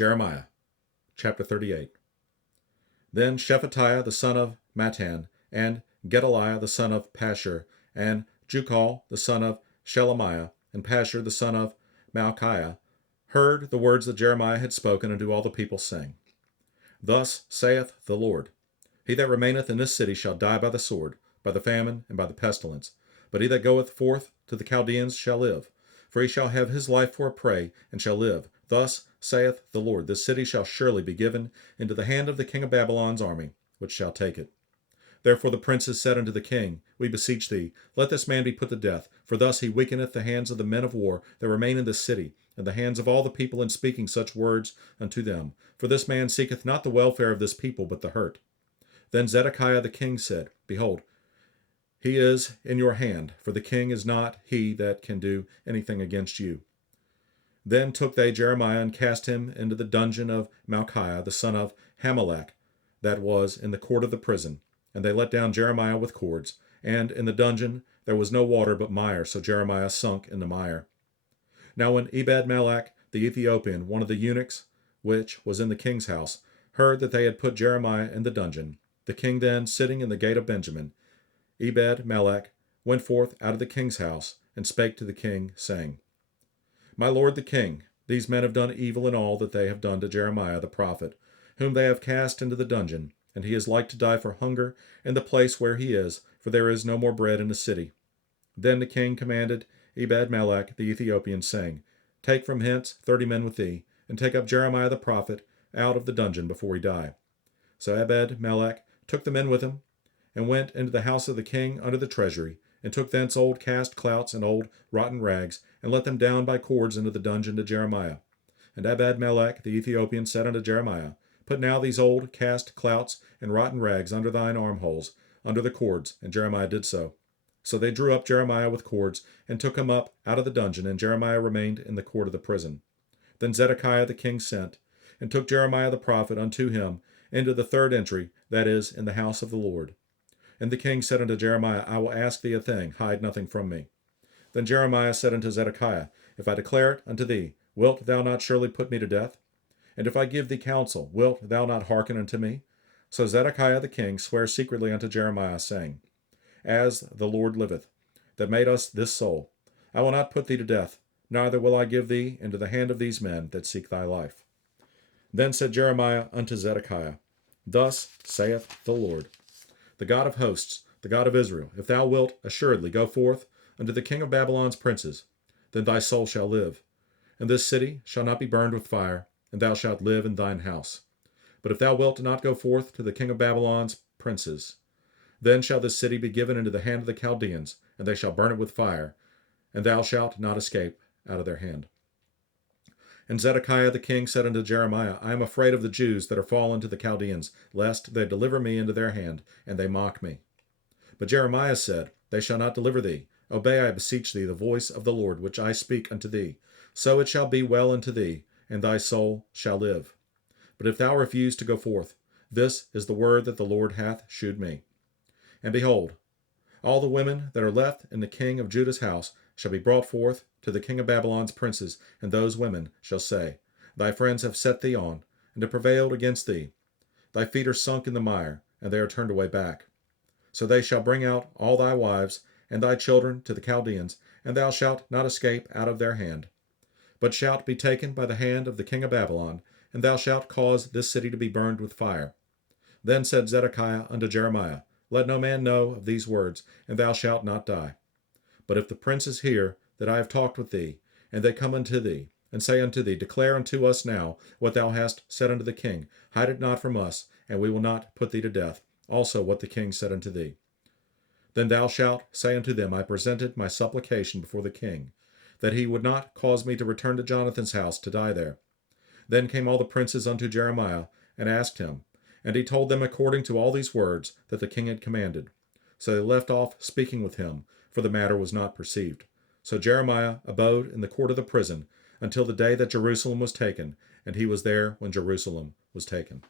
Jeremiah chapter 38. Then Shephatiah the son of Mattan, and Gedaliah the son of Pashur, and Jucal the son of Shelemiah, and Pashur the son of Malchiah, heard the words that Jeremiah had spoken unto all the people, saying, Thus saith the Lord, He that remaineth in this city shall die by the sword, by the famine, and by the pestilence. But he that goeth forth to the Chaldeans shall live, for he shall have his life for a prey, and shall live. Thus saith the Lord, This city shall surely be given into the hand of the king of Babylon's army, which shall take it. Therefore the princes said unto the king, We beseech thee, let this man be put to death, for thus he weakeneth the hands of the men of war that remain in this city, and the hands of all the people in speaking such words unto them. For this man seeketh not the welfare of this people, but the hurt. Then Zedekiah the king said, Behold, he is in your hand, for the king is not he that can do anything against you. Then took they Jeremiah and cast him into the dungeon of Malchiah the son of Hamelech, that was in the court of the prison. And they let down Jeremiah with cords. And in the dungeon there was no water but mire, so Jeremiah sunk in the mire. Now when Ebed-melech the Ethiopian, one of the eunuchs, which was in the king's house, heard that they had put Jeremiah in the dungeon, the king then, sitting in the gate of Benjamin, Ebed-melech went forth out of the king's house, and spake to the king, saying, My lord the king, these men have done evil in all that they have done to Jeremiah the prophet, whom they have cast into the dungeon, and he is like to die for hunger in the place where he is, for there is no more bread in the city. Then the king commanded Ebed-melech the Ethiopian, saying, Take from hence 30 men with thee, and take up Jeremiah the prophet out of the dungeon before he die. So Ebed-melech took the men with him, and went into the house of the king under the treasury, and took thence old cast clouts and old rotten rags, and let them down by cords into the dungeon to Jeremiah. And Ebed-melech the Ethiopian said unto Jeremiah, Put now these old cast clouts and rotten rags under thine armholes, under the cords. And Jeremiah did so. So they drew up Jeremiah with cords, and took him up out of the dungeon, and Jeremiah remained in the court of the prison. Then Zedekiah the king sent, and took Jeremiah the prophet unto him into the third entry, that is, in the house of the Lord. And the king said unto Jeremiah, I will ask thee a thing, hide nothing from me. Then Jeremiah said unto Zedekiah, If I declare it unto thee, wilt thou not surely put me to death? And if I give thee counsel, wilt thou not hearken unto me? So Zedekiah the king sware secretly unto Jeremiah, saying, As the Lord liveth, that made us this soul, I will not put thee to death, neither will I give thee into the hand of these men that seek thy life. Then said Jeremiah unto Zedekiah, Thus saith the Lord, the God of hosts, the God of Israel, If thou wilt assuredly go forth unto the king of Babylon's princes, then thy soul shall live, and this city shall not be burned with fire, and thou shalt live in thine house. But if thou wilt not go forth to the king of Babylon's princes, then shall this city be given into the hand of the Chaldeans, and they shall burn it with fire, and thou shalt not escape out of their hand. And Zedekiah the king said unto Jeremiah, I am afraid of the Jews that are fallen to the Chaldeans, lest they deliver me into their hand, and they mock me. But Jeremiah said, They shall not deliver thee. Obey, I beseech thee, the voice of the Lord, which I speak unto thee. So it shall be well unto thee, and thy soul shall live. But if thou refuse to go forth, this is the word that the Lord hath shewed me. And behold, all the women that are left in the king of Judah's house shall be brought forth to the king of Babylon's princes, and those women shall say, Thy friends have set thee on, and have prevailed against thee. Thy feet are sunk in the mire, and they are turned away back. So they shall bring out all thy wives and thy children to the Chaldeans, and thou shalt not escape out of their hand, but shalt be taken by the hand of the king of Babylon, and thou shalt cause this city to be burned with fire. Then said Zedekiah unto Jeremiah, Let no man know of these words, and thou shalt not die. But if the princes hear that I have talked with thee, and they come unto thee, and say unto thee, Declare unto us now what thou hast said unto the king, hide it not from us, and we will not put thee to death, also what the king said unto thee. Then thou shalt say unto them, I presented my supplication before the king, that he would not cause me to return to Jonathan's house to die there. Then came all the princes unto Jeremiah, and asked him, and he told them according to all these words that the king had commanded. So they left off speaking with him, for the matter was not perceived. So Jeremiah abode in the court of the prison until the day that Jerusalem was taken, and he was there when Jerusalem was taken.